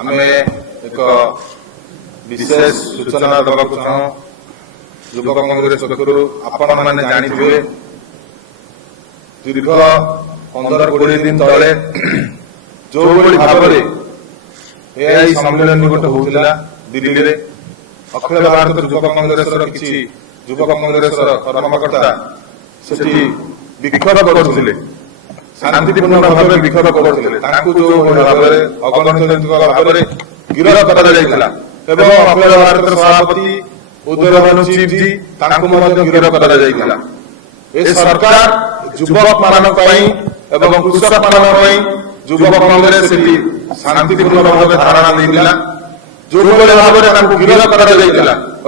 आमे एक विशेष सूचना देवाक चाहूँ युवक कांग्रेस पक्षर आपण मैंने जानिथिबे दीर्घ 15-20 दिन तले जो भाव में एआई सम्मेलन गोटे होता दिल्ली रे अखिल भारत युवक कांग्रेस किसी युवक कांग्रेस कर्मकर्ता सेठी विक्षोभ करते शांतिपूर्ण भाव में विक्षोभ करते जो भाव में अगणतांत्रिक भाव में गिरफ कर अखिल भारत सभापति उदय भानु चिफ जी गिरफ कर सरकार युवक मान कृषक मान युवक कांग्रेस शांतिपूर्ण भाव में धारणा देता जो भाव में गिरफ कर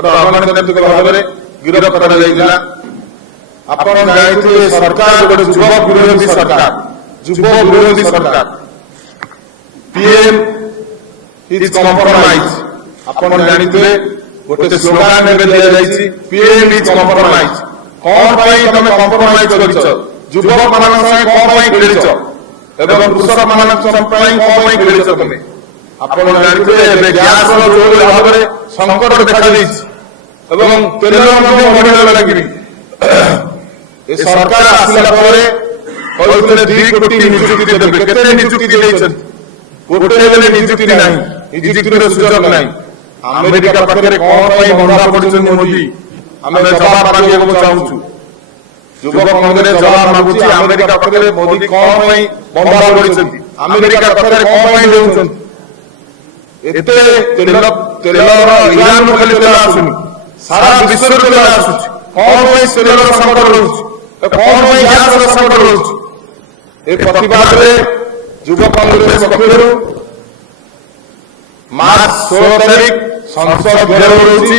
अगणतांत्रिक भाव में गिरफ कर आपण जानते सरकार गोटे युवक विरोधी सरकार पीएम इज कॉम्प्रोमाइज आपण जानते गोटे स्लोगान पीएम इज कॉम्प्रोमाइज कौन तुम कॉम्प्रोमाइज कर युवक मान कौन खेल कृषक मान खेल तुम आप जानते गैस जो भाव में संकट देखा तेल बढ़ा लगे सरकार आसला दुई कोटी निजुक्ति देवे केते निजुक्ति गोटे बेले निजुक्ति ना निजुक्तिर सुजोग ना अमेरिका पाखे कौन बंधा पड़े मोदी आम जवाब मांगू चाहूँ युवक कांग्रेस जवाब मांगुची अमेरिका पाखे मोदी कौन बंधा पड़े अमेरिका पाखे कौन तेल ईरान खाली तेल आसुनी सारा विश्व तेल आसूची कौन तेल संकट रोचे कौन गैस संकट रोचे प्रतिवाद युवक कांग्रेस पक्षर मार्च 16 तारीख संसद घेराव रही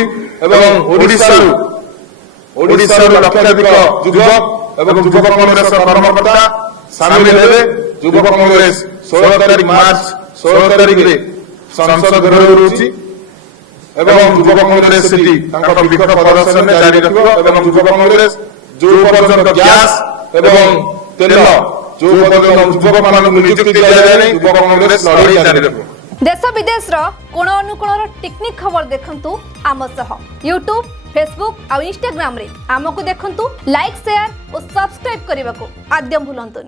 लक्षाधिक युवक युवक कांग्रेस कर्मकर्ता सामिल हेबे युवक कांग्रेस 16 तारीख मार्च 16 तारीख रे संसद घेराव रही युवक कांग्रेस विक्षोभ प्रदर्शन जारी रखिब युवक कांग्रेस जो पर्यटन गैस तेल जो पर्यटन युवक मान निजुक्ति दिया जाए युवक कांग्रेस लड़ाई जारी रखिब। देश विदेश कोण अनुकोण टेक्निक खबर देखंतु आम सह यूट्यूब फेसबुक और इंस्टाग्राम रे आमको देखंतु लाइक शेयर और सब्सक्राइब करने को आद्यम भूलंतुनी।